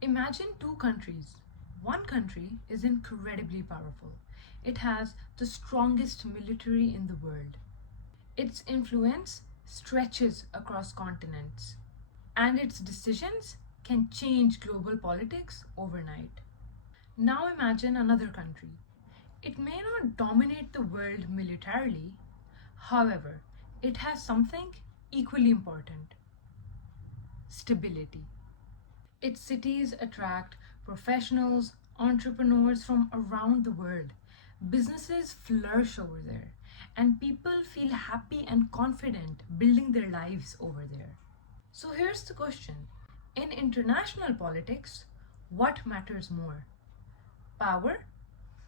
Imagine two countries. One country is incredibly powerful. It has the strongest military in the world. Its influence stretches across continents, and its decisions can change global politics overnight. Now imagine another country. It may not dominate the world militarily, however, it has something equally important: stability. Its cities attract professionals, entrepreneurs from around the world. Businesses flourish over there, and people feel happy and confident building their lives over there. So here's the question: in international politics, what matters more, power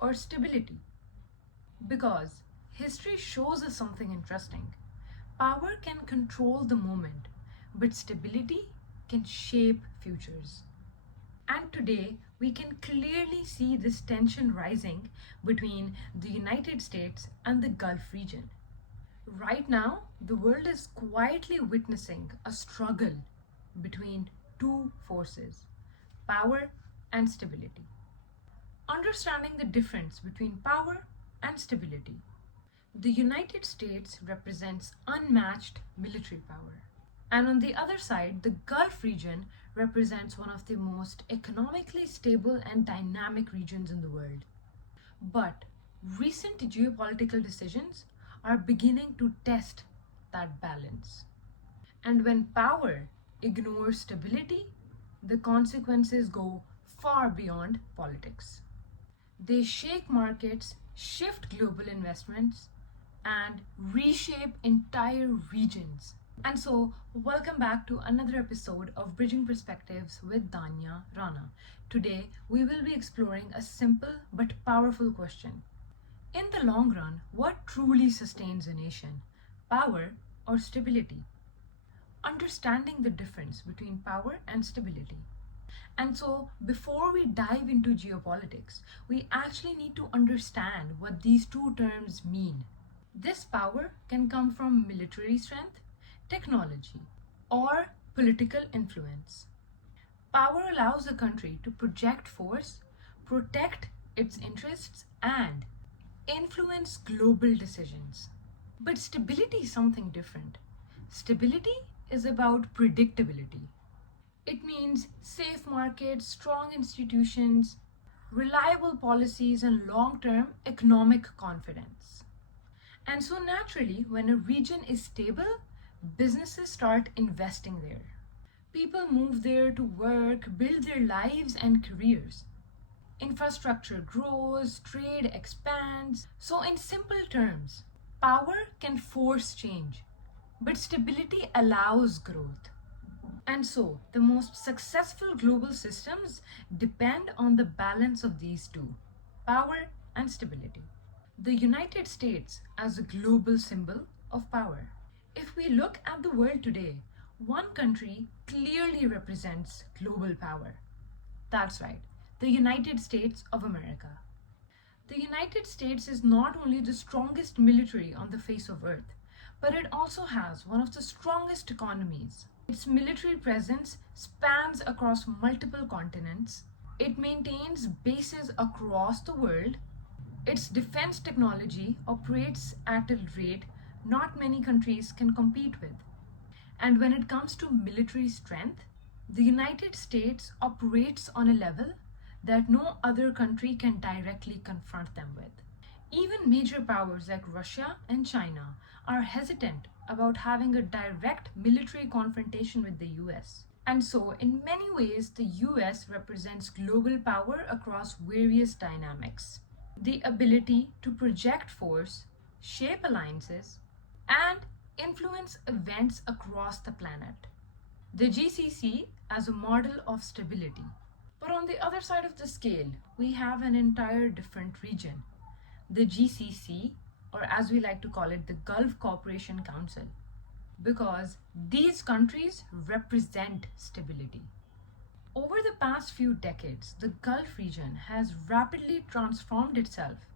or stability? Because history shows us something interesting. Power can control the moment, but stability can shape futures. And today, we can clearly see this tension rising between the United States and the Gulf region. Right now, the world is quietly witnessing a struggle between two forces: power and stability. Understanding the difference between power and stability. The United States represents unmatched military power. And on the other side, the Gulf region represents one of the most economically stable and dynamic regions in the world. But recent geopolitical decisions are beginning to test that balance. And when power ignores stability, the consequences go far beyond politics. They shake markets, shift global investments, and reshape entire regions. And so, welcome back to another episode of Bridging Perspectives with Danya Rana. Today, we will be exploring a simple but powerful question. In the long run, what truly sustains a nation? Power or stability? Understanding the difference between power and stability. And so, before we dive into geopolitics, we actually need to understand what these two terms mean. This power can come from military strength, technology, or political influence. Power allows a country to project force, protect its interests, and influence global decisions. But stability is something different. Stability is about predictability. It means safe markets, strong institutions, reliable policies, and long term economic confidence. And so, naturally, when a region is stable, businesses start investing there. People move there to work, build their lives and careers. Infrastructure grows, trade expands. So, in simple terms, power can force change, but stability allows growth. And so, the most successful global systems depend on the balance of these two: power and stability. The United States as a global symbol of power. If we look at the world today, one country clearly represents global power. That's right, the United States of America. The United States is not only the strongest military on the face of Earth, but it also has one of the strongest economies. Its military presence spans across multiple continents. It maintains bases across the world. Its defense technology operates at a rate not many countries can compete with. And when it comes to military strength, the United States operates on a level that no other country can directly confront them with. Even major powers like Russia and China are hesitant about having a direct military confrontation with the US. And so, in many ways, the US represents global power across various dynamics: the ability to project force, shape alliances, and influence events across the planet. The GCC as a model of stability. But on the other side of the scale, we have an entire different region: the GCC, or as we like to call it, the Gulf Cooperation Council, because these countries represent stability. Over the past few decades, the Gulf region has rapidly transformed itself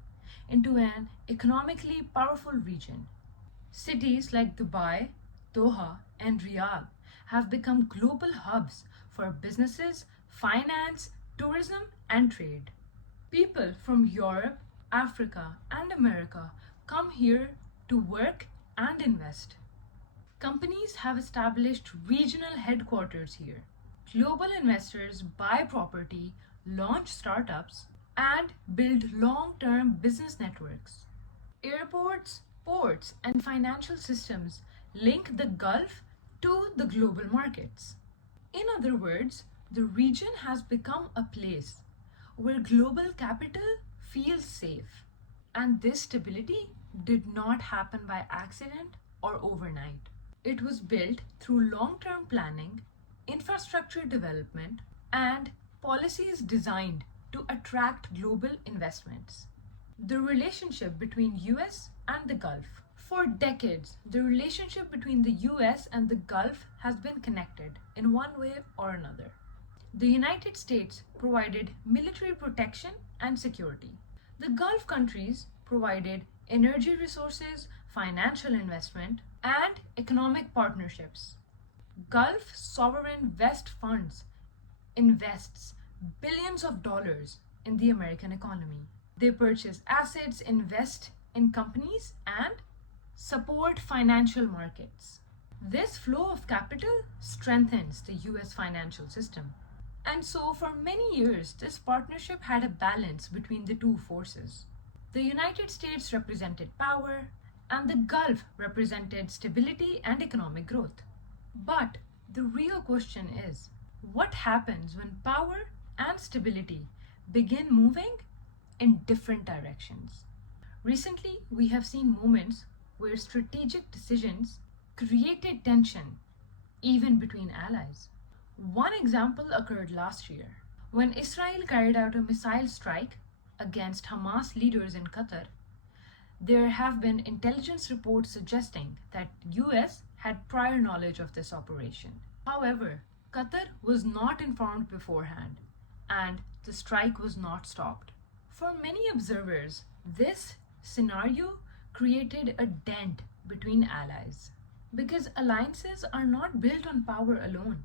into an economically powerful region. Cities like Dubai, Doha, and Riyadh have become global hubs for businesses, finance, tourism, and trade. People from Europe, Africa, and America come here to work and invest. Companies have established regional headquarters here. Global investors buy property, launch startups, and build long term business networks. Airports, ports, and financial systems link the Gulf to the global markets. In other words, the region has become a place where global capital feels safe. And this stability did not happen by accident or overnight. It was built through long term planning, infrastructure development, and policies designed to attract global investments. The relationship between US and the Gulf. For decades, the relationship between the US and the Gulf has been connected in one way or another. The United States provided military protection and security. The Gulf countries provided energy resources, financial investment, and economic partnerships. Gulf Sovereign West Funds invests billions of dollars in the American economy. They purchase assets, invest in companies, and support financial markets. This flow of capital strengthens the US financial system. And so, for many years, this partnership had a balance between the two forces. The United States represented power, and the Gulf represented stability and economic growth. But the real question is, what happens when power and stability begin moving in different directions? Recently, we have seen moments where strategic decisions created tension, even between allies. One example occurred last year when Israel carried out a missile strike against Hamas leaders in Qatar. There have been intelligence reports suggesting that US had prior knowledge of this operation. However, Qatar was not informed beforehand and the strike was not stopped. For many observers, this scenario created a dent between allies because alliances are not built on power alone.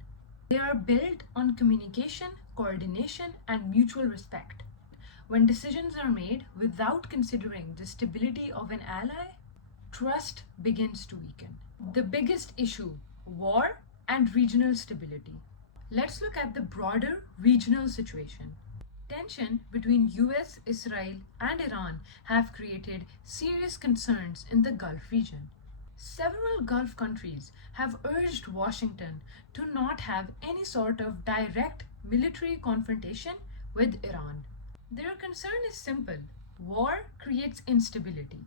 They are built on communication, coordination, and mutual respect. When decisions are made without considering the stability of an ally, trust begins to weaken. The biggest issue, war and regional stability. Let's look at the broader regional situation. Tension between US, Israel, and Iran have created serious concerns in the Gulf region. Several Gulf countries have urged Washington to not have any sort of direct military confrontation with Iran. Their concern is simple: war creates instability,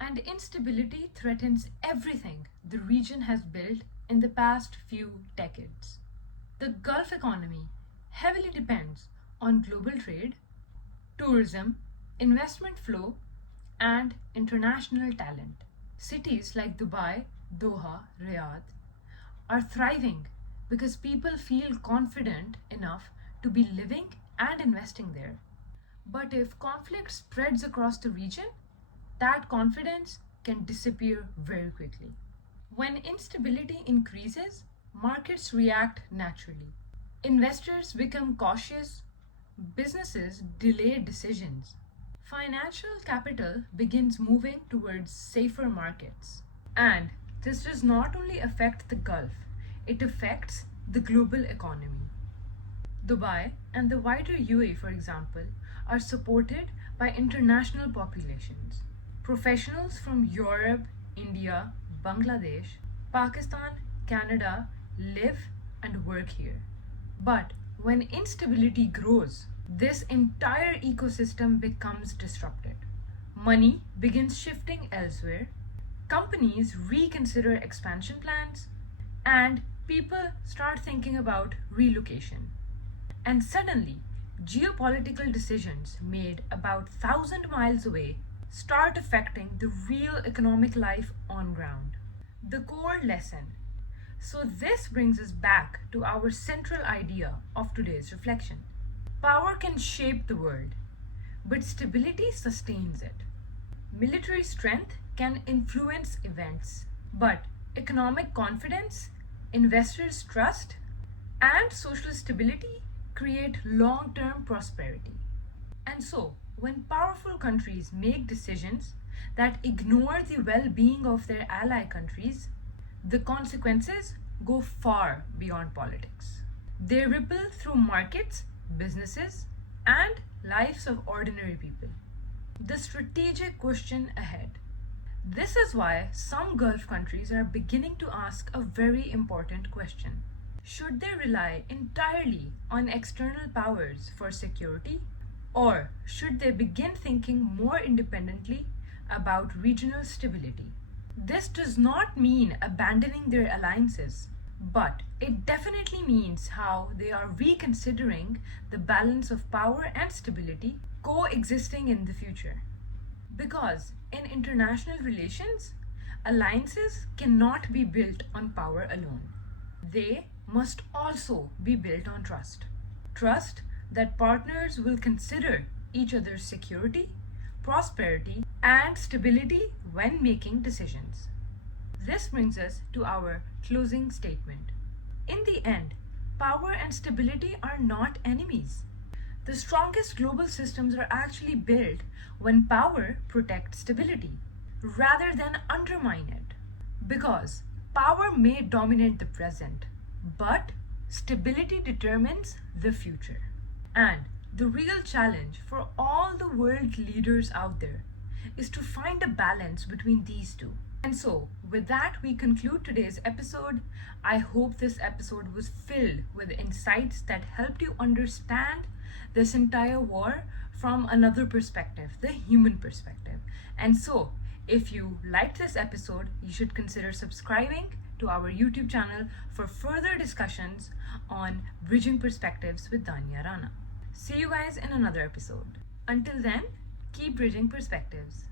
and instability threatens everything the region has built in the past few decades. The Gulf economy heavily depends on global trade, tourism, investment flow, and international talent. Cities like Dubai, Doha, Riyadh are thriving because people feel confident enough to be living and investing there. But if conflict spreads across the region, that confidence can disappear very quickly. When instability increases, markets react naturally. Investors become cautious, businesses delay decisions. Financial capital begins moving towards safer markets. And this does not only affect the Gulf, it affects the global economy. Dubai and the wider UAE, for example, are supported by international populations. Professionals from Europe, India, Bangladesh, Pakistan, Canada live and work here. But when instability grows, this entire ecosystem becomes disrupted. Money begins shifting elsewhere, companies reconsider expansion plans, and people start thinking about relocation. And suddenly, geopolitical decisions made about 1,000 miles away start affecting the real economic life on ground. The core lesson. So, this brings us back to our central idea of today's reflection. Power can shape the world, but stability sustains it. Military strength can influence events, but economic confidence, investors' trust, and social stability create long term prosperity. And so, when powerful countries make decisions that ignore the well being of their ally countries, the consequences go far beyond politics. They ripple through markets, businesses, and lives of ordinary people. The strategic question ahead. This is why some Gulf countries are beginning to ask a very important question. Should they rely entirely on external powers for security? Or should they begin thinking more independently about regional stability? This does not mean abandoning their alliances, but it definitely means how they are reconsidering the balance of power and stability coexisting in the future. Because in international relations, alliances cannot be built on power alone. They must also be built on trust. Trust that partners will consider each other's security, prosperity, and stability when making decisions. This brings us to our closing statement. In the end, power and stability are not enemies. The strongest global systems are actually built when power protects stability rather than undermine it. Because power may dominate the present, but stability determines the future. And the real challenge for all the world leaders out there is to find a balance between these two. And so, with that, we conclude today's episode. I hope this episode was filled with insights that helped you understand this entire war from another perspective, the human perspective. And so, if you liked this episode, you should consider subscribing to our YouTube channel for further discussions on bridging perspectives with Danya Rana. See you guys in another episode. Until then, keep bridging perspectives.